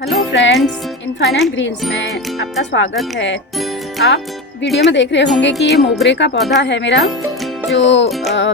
Hello friends, infinite Green's में आपका स्वागत है। आप वीडियो में देख रहे होंगे कि ये मोगरे का पौधा है मेरा, जो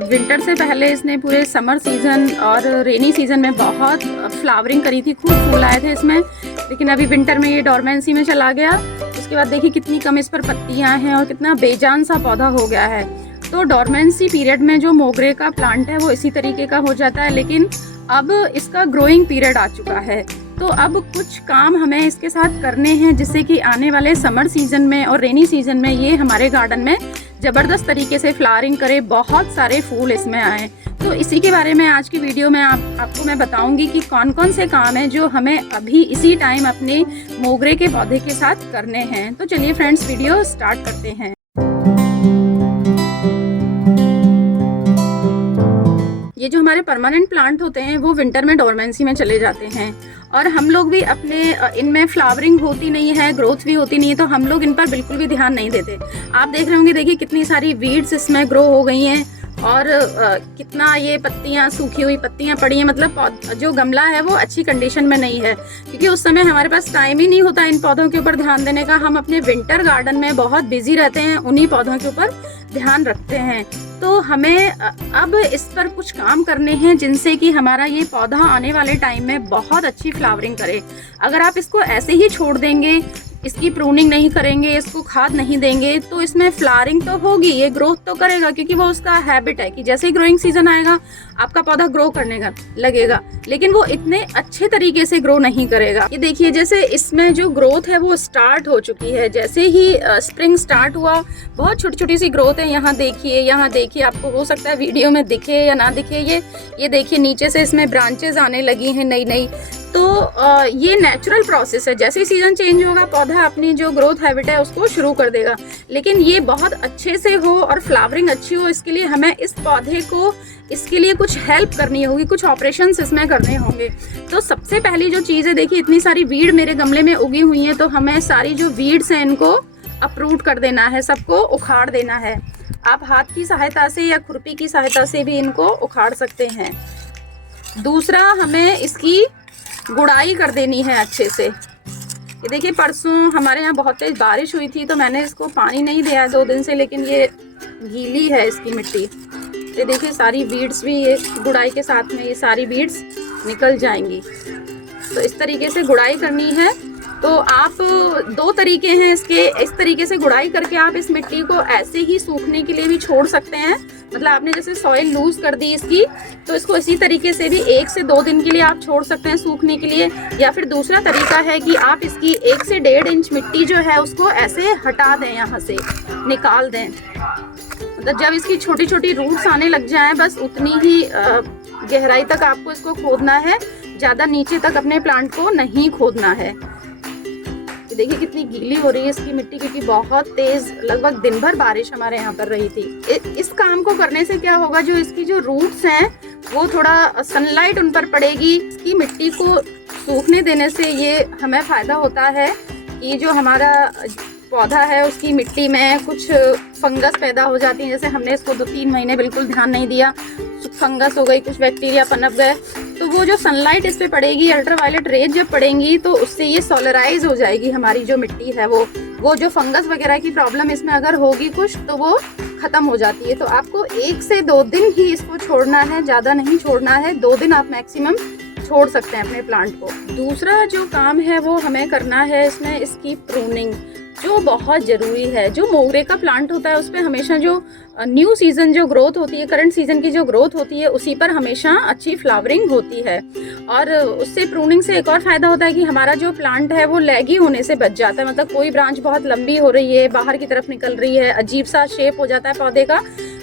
विंटर से पहले इसने पूरे समर सीज़न और रेनी सीज़न में बहुत फ्लावरिंग करी थी, खूब फूल आए थे इसमें। लेकिन अभी विंटर में ये डोरमेंसी में चला गया। उसके बाद देखिए कितनी कम इस पर पत्तियाँ हैं और कितना बेजान सा पौधा हो गया है। तो डोरमेंसी पीरियड में जो मोगरे का प्लांट है वो इसी तरीके का हो जाता है, लेकिन अब इसका ग्रोइंग पीरियड आ चुका है। तो अब कुछ काम हमें इसके साथ करने हैं जिससे कि आने वाले समर सीजन में और रेनी सीजन में ये हमारे गार्डन में ज़बरदस्त तरीके से फ्लावरिंग करे, बहुत सारे फूल इसमें आए। तो इसी के बारे में आज की वीडियो में आपको मैं बताऊंगी कि कौन कौन से काम हैं जो हमें अभी इसी टाइम अपने मोगरे के पौधे के साथ करने हैं। तो चलिए फ्रेंड्स, वीडियो स्टार्ट करते हैं। ये जो हमारे परमानेंट प्लांट होते हैं वो विंटर में डोरमेंसी में चले जाते हैं और हम लोग भी अपने इनमें फ्लावरिंग होती नहीं है, ग्रोथ भी होती नहीं है, तो हम लोग इन पर बिल्कुल भी ध्यान नहीं देते। आप देख रहे होंगे, देखिए कितनी सारी वीड्स इसमें ग्रो हो गई हैं और कितना ये पत्तियां, सूखी हुई पत्तियां पड़ी हैं। मतलब जो गमला है वो अच्छी कंडीशन में नहीं है, क्योंकि उस समय हमारे पास टाइम ही नहीं होता इन पौधों के ऊपर ध्यान देने का। हम अपने विंटर गार्डन में बहुत बिजी रहते हैं, उन्हीं पौधों के ऊपर ध्यान रखते हैं। तो हमें अब इस पर कुछ काम करने हैं जिनसे कि हमारा ये पौधा आने वाले टाइम में बहुत अच्छी फ्लावरिंग करे। अगर आप इसको ऐसे ही छोड़ देंगे, इसकी प्रूनिंग नहीं करेंगे, इसको खाद नहीं देंगे, तो इसमें फ्लावरिंग तो होगी, ये ग्रोथ तो करेगा, क्योंकि वो उसका हैबिट है कि जैसे ही ग्रोइंग सीजन आएगा आपका पौधा ग्रो करने का लगेगा, लेकिन वो इतने अच्छे तरीके से ग्रो नहीं करेगा। ये देखिए, जैसे इसमें जो ग्रोथ है वो स्टार्ट हो चुकी है। जैसे ही स्प्रिंग स्टार्ट हुआ, बहुत छोटी छोटी सी ग्रोथ है। यहाँ देखिए, यहाँ देखिए, आपको हो सकता है वीडियो में दिखे या ना दिखे। ये देखिए नीचे से इसमें ब्रांचेस आने लगी हैं नई नई। तो ये नेचुरल प्रोसेस है। जैसे ही सीजन चेंज होगा, पौधा अपनी जो ग्रोथ हैबिट है उसको शुरू कर देगा। लेकिन ये बहुत अच्छे से हो और फ्लावरिंग अच्छी हो, इसके लिए हमें इस पौधे को, इसके लिए कुछ हेल्प करनी होगी, कुछ ऑपरेशंस इसमें करने होंगे। तो सबसे पहली जो चीज़ है, देखिए इतनी सारी वीड मेरे गमले में उगी हुई हैं, तो हमें सारी जो वीड्स हैं इनको अपरूट कर देना है, सबको उखाड़ देना है। आप हाथ की सहायता से या खुरपी की सहायता से भी इनको उखाड़ सकते हैं। दूसरा, हमें इसकी गुड़ाई कर देनी है अच्छे से। ये देखिए, परसों हमारे यहाँ बहुत तेज बारिश हुई थी, तो मैंने इसको पानी नहीं दिया 2 दिन से, लेकिन ये गीली है इसकी मिट्टी। ये देखिए, सारी वीड्स भी ये गुड़ाई के साथ में ये सारी वीड्स निकल जाएंगी। तो इस तरीके से गुड़ाई करनी है। तो आप 2 तरीके हैं इसके। इस तरीके से गुड़ाई करके आप इस मिट्टी को ऐसे ही सूखने के लिए भी छोड़ सकते हैं। मतलब आपने जैसे सॉइल लूज कर दी इसकी, तो इसको इसी तरीके से भी 1 से 2 दिन के लिए आप छोड़ सकते हैं सूखने के लिए। या फिर दूसरा तरीका है कि आप इसकी 1 से 1.5 इंच मिट्टी जो है उसको ऐसे हटा दें, यहाँ से निकाल दें। मतलब जब इसकी छोटी छोटी रूट्स आने लग जाएं, बस उतनी ही गहराई तक आपको इसको खोदना है, ज़्यादा नीचे तक अपने प्लांट को नहीं खोदना है। देखिए कितनी गीली हो रही है इसकी मिट्टी, क्योंकि बहुत तेज, लगभग दिन भर बारिश हमारे यहाँ पर रही थी। इस काम को करने से क्या होगा, जो इसकी जो रूट्स हैं वो थोड़ा सनलाइट उन पर पड़ेगी। इसकी मिट्टी को सूखने देने से ये हमें फायदा होता है कि जो हमारा पौधा है उसकी मिट्टी में कुछ फंगस पैदा हो जाती है। जैसे हमने इसको 2-3 महीने बिल्कुल ध्यान नहीं दिया, फंगस हो गई, कुछ बैक्टीरिया पनप गए, तो वो जो सनलाइट इस पे पड़ेगी, अल्ट्रावायलेट रेज जब पड़ेंगी, तो उससे ये सोलराइज हो जाएगी हमारी जो मिट्टी है। वो जो फंगस वगैरह की प्रॉब्लम इसमें अगर होगी कुछ, तो वो खत्म हो जाती है। तो आपको 1 से 2 दिन ही इसको छोड़ना है, ज़्यादा नहीं छोड़ना है। 2 दिन आप मैक्सिमम छोड़ सकते हैं अपने प्लांट को। दूसरा जो काम है वो हमें करना है इसमें, इसकी प्रूनिंग, जो बहुत ज़रूरी है। जो मोगरे का प्लांट होता है उस पर हमेशा जो न्यू सीज़न जो ग्रोथ होती है, करंट सीज़न की जो ग्रोथ होती है, उसी पर हमेशा अच्छी फ्लावरिंग होती है। और उससे प्रूनिंग से एक और फ़ायदा होता है कि हमारा जो प्लांट है वो लैगी होने से बच जाता है। मतलब कोई ब्रांच बहुत लंबी हो रही है, बाहर की तरफ निकल रही है, अजीब सा शेप हो जाता है पौधे का,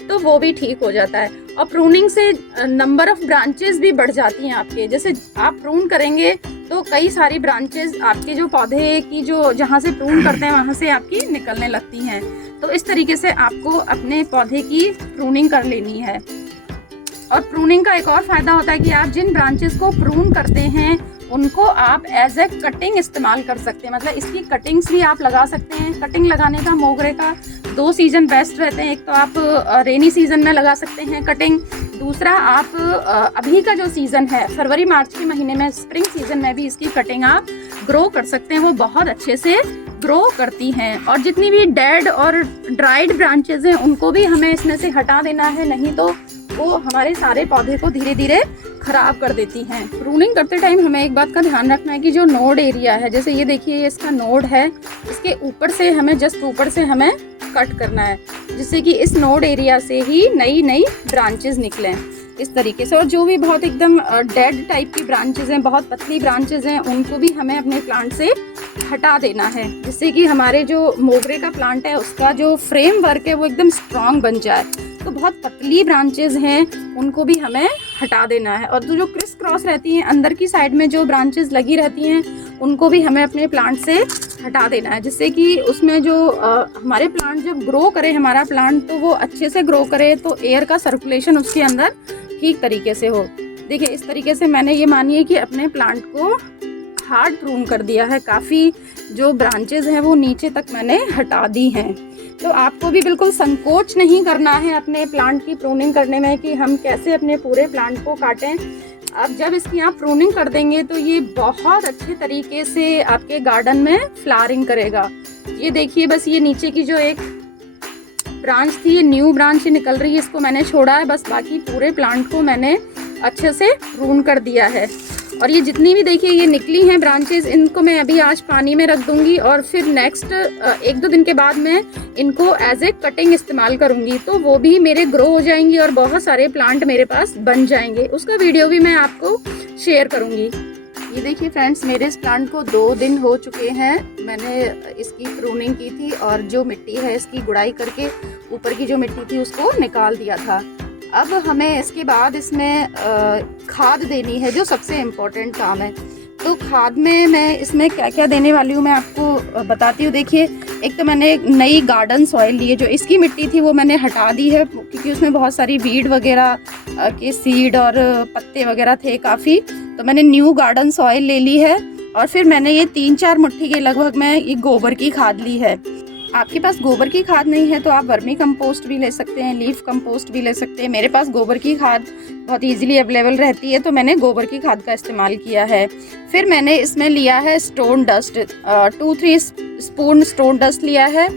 तो वो भी ठीक हो जाता है। और प्रूनिंग से नंबर ऑफ ब्रांचेस भी बढ़ जाती हैं आपके। जैसे आप प्रून करेंगे तो कई सारी ब्रांचेस आपके जो पौधे की जो जहाँ से प्रून करते हैं वहाँ से आपकी निकलने लगती हैं। तो इस तरीके से आपको अपने पौधे की प्रूनिंग कर लेनी है। और प्रूनिंग का एक और फ़ायदा होता है कि आप जिन ब्रांचेस को प्रून करते हैं उनको आप एज ए कटिंग इस्तेमाल कर सकते हैं। मतलब इसकी कटिंग्स भी आप लगा सकते हैं। कटिंग लगाने का मोगरे का 2 सीज़न बेस्ट रहते हैं। एक तो आप रेनी सीज़न में लगा सकते हैं कटिंग, दूसरा आप अभी का जो सीज़न है फरवरी मार्च के महीने में, स्प्रिंग सीज़न में भी इसकी कटिंग आप ग्रो कर सकते हैं वो बहुत अच्छे से ग्रो करती हैं। और जितनी भी डेड और ड्राइड ब्रांचेज हैं उनको भी हमें इसमें से हटा देना है, नहीं तो वो हमारे सारे पौधे को धीरे धीरे खराब कर देती हैं। प्रूनिंग करते टाइम हमें एक बात का ध्यान रखना है कि जो नोड एरिया है, जैसे ये देखिए ये इसका नोड है, इसके ऊपर से हमें जस्ट ऊपर से हमें कट करना है, जिससे कि इस नोड एरिया से ही नई नई ब्रांचेस निकलें इस तरीके से। और जो भी बहुत एकदम डेड टाइप की ब्रांचेस हैं, बहुत पतली ब्रांचेस हैं, उनको भी हमें अपने प्लांट से हटा देना है, जिससे कि हमारे जो मोगरे का प्लांट है उसका जो फ्रेम वर्क है वो एकदम स्ट्रॉन्ग बन जाए। तो बहुत पतली ब्रांचेस हैं उनको भी हमें हटा देना है। और जो क्रिस क्रॉस रहती हैं अंदर की साइड में जो ब्रांचेस लगी रहती हैं उनको भी हमें अपने प्लांट से हटा देना है, जिससे कि उसमें जो हमारे प्लांट जब ग्रो करे, हमारा प्लांट तो वो अच्छे से ग्रो करे, तो एयर का सर्कुलेशन उसके अंदर ठीक तरीके से हो। देखिए इस तरीके से मैंने ये मानिए कि अपने प्लांट को हार्ड प्रून कर दिया है, काफ़ी जो ब्रांचेस हैं वो नीचे तक मैंने हटा दी हैं। तो आपको भी बिल्कुल संकोच नहीं करना है अपने प्लांट की प्रूनिंग करने में कि हम कैसे अपने पूरे प्लांट को काटें। अब जब इसकी आप प्रूनिंग कर देंगे तो ये बहुत अच्छे तरीके से आपके गार्डन में फ्लावरिंग करेगा। ये देखिए बस ये नीचे की जो एक ब्रांच थी, ये न्यू ब्रांच निकल रही है, इसको मैंने छोड़ा है, बस बाकी पूरे प्लांट को मैंने अच्छे से प्रून कर दिया है। और ये जितनी भी देखिए ये निकली हैं ब्रांचेस, इनको मैं अभी आज पानी में रख दूंगी और फिर नेक्स्ट 1-2 दिन के बाद मैं इनको एज ए कटिंग इस्तेमाल करूंगी, तो वो भी मेरे ग्रो हो जाएंगी और बहुत सारे प्लांट मेरे पास बन जाएंगे। उसका वीडियो भी मैं आपको शेयर करूंगी। ये देखिए फ्रेंड्स, मेरे इस प्लांट को 2 दिन हो चुके हैं, मैंने इसकी प्रूनिंग की थी और जो मिट्टी है इसकी गुड़ाई करके ऊपर की जो मिट्टी थी उसको निकाल दिया था। अब हमें इसके बाद इसमें खाद देनी है, जो सबसे इम्पोर्टेंट काम है। तो खाद में मैं इसमें क्या क्या देने वाली हूँ मैं आपको बताती हूँ। देखिए एक तो मैंने नई गार्डन सॉइल ली है, जो इसकी मिट्टी थी वो मैंने हटा दी है क्योंकि उसमें बहुत सारी वीड वगैरह के सीड और पत्ते वगैरह थे काफ़ी, तो मैंने न्यू गार्डन सॉइल ले ली है। और फिर मैंने ये 3-4 मुट्ठी के लगभग मैं ये गोबर की खाद ली है। आपके पास गोबर की खाद नहीं है तो आप वर्मी कंपोस्ट भी ले सकते हैं, लीफ कंपोस्ट भी ले सकते हैं। मेरे पास गोबर की खाद बहुत इजीली अवेलेबल रहती है तो मैंने गोबर की खाद का इस्तेमाल किया है। फिर मैंने इसमें लिया है stone dust, 2-3 spoon stone dust लिया है।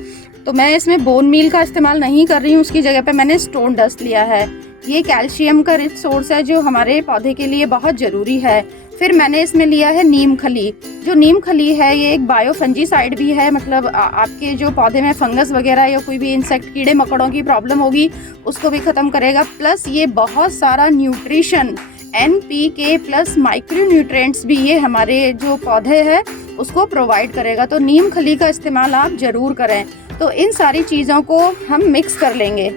तो मैं इसमें बोन मील का इस्तेमाल नहीं कर रही हूँ, उसकी जगह पे मैंने स्टोन डस्ट लिया है। ये कैल्शियम का रिच सोर्स है जो हमारे पौधे के लिए बहुत ज़रूरी है। फिर मैंने इसमें लिया है नीम खली। जो नीम खली है ये एक बायो फंजीसाइड भी है, मतलब आपके जो पौधे में फंगस वगैरह या कोई भी इंसेक्ट कीड़े मकोड़ों की प्रॉब्लम होगी उसको भी ख़त्म करेगा। प्लस ये बहुत सारा nutrition NPK plus micro nutrients भी ये हमारे जो पौधे हैं उसको प्रोवाइड करेगा। तो नीम खली का इस्तेमाल आप ज़रूर करें। तो इन सारी चीज़ों को हम मिक्स कर लेंगे,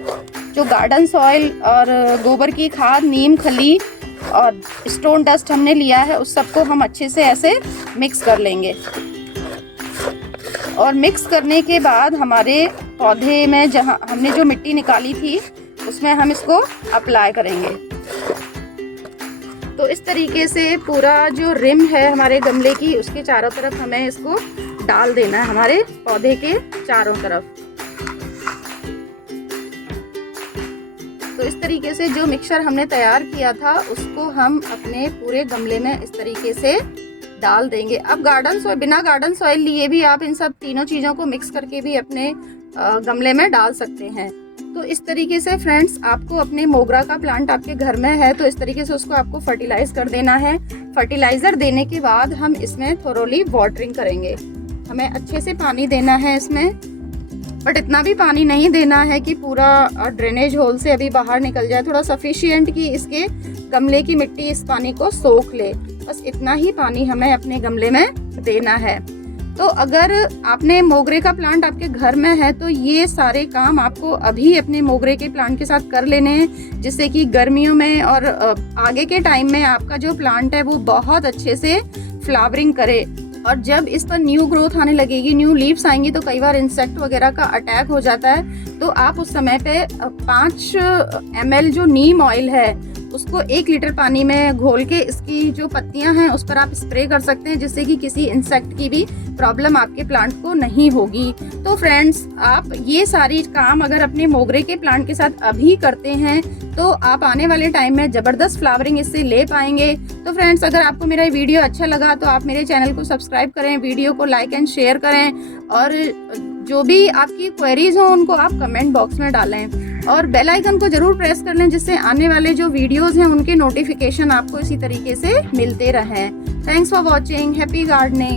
जो गार्डन सॉइल और गोबर की खाद, नीम खली और स्टोन डस्ट हमने लिया है उस सबको हम अच्छे से ऐसे मिक्स कर लेंगे। और मिक्स करने के बाद हमारे पौधे में जहाँ हमने जो मिट्टी निकाली थी उसमें हम इसको अप्लाई करेंगे। तो इस तरीके से पूरा जो रिम है हमारे गमले की उसके चारों तरफ हमें इसको डाल देना है, हमारे पौधे के चारों तरफ। तो इस तरीके से जो मिक्सचर हमने तैयार किया था उसको हम अपने पूरे गमले में इस तरीके से डाल देंगे। अब गार्डन सॉइल, बिना गार्डन सॉइल लिए भी आप इन सब तीनों चीज़ों को मिक्स करके भी अपने गमले में डाल सकते हैं। तो इस तरीके से फ्रेंड्स आपको अपने मोगरा का प्लांट आपके घर में है तो इस तरीके से उसको आपको फर्टिलाइज कर देना है। फर्टिलाइज़र देने के बाद हम इसमें थोरोली वाटरिंग करेंगे। हमें अच्छे से पानी देना है इसमें, बट इतना भी पानी नहीं देना है कि पूरा ड्रेनेज होल से अभी बाहर निकल जाए। थोड़ा सफिशिएंट कि इसके गमले की मिट्टी इस पानी को सोख ले, बस इतना ही पानी हमें अपने गमले में देना है। तो अगर आपने मोगरे का प्लांट आपके घर में है तो ये सारे काम आपको अभी अपने मोगरे के प्लांट के साथ कर लेने हैं, जिससे कि गर्मियों में और आगे के टाइम में आपका जो प्लांट है वो बहुत अच्छे से फ्लावरिंग करे। और जब इस पर न्यू ग्रोथ आने लगेगी, न्यू लीव्स आएंगी, तो कई बार इंसेक्ट वगैरह का अटैक हो जाता है। तो आप उस समय पे 5 ml जो नीम ऑयल है उसको 1 लीटर पानी में घोल के इसकी जो पत्तियां हैं उस पर आप स्प्रे कर सकते हैं, जिससे कि किसी इंसेक्ट की भी प्रॉब्लम आपके प्लांट को नहीं होगी। तो फ्रेंड्स, आप ये सारी काम अगर अपने मोगरे के प्लांट के साथ अभी करते हैं तो आप आने वाले टाइम में ज़बरदस्त फ्लावरिंग इससे ले पाएंगे। तो फ्रेंड्स, अगर आपको मेरा वीडियो अच्छा लगा तो आप मेरे चैनल को सब्सक्राइब करें, वीडियो को लाइक एंड शेयर करें, और जो भी आपकी क्वेरीज हो उनको आप कमेंट बॉक्स में डालें, और बेल आइकन को जरूर प्रेस कर लें, जिससे आने वाले जो वीडियोस हैं उनके नोटिफिकेशन आपको इसी तरीके से मिलते रहें। Thanks for watching. Happy gardening.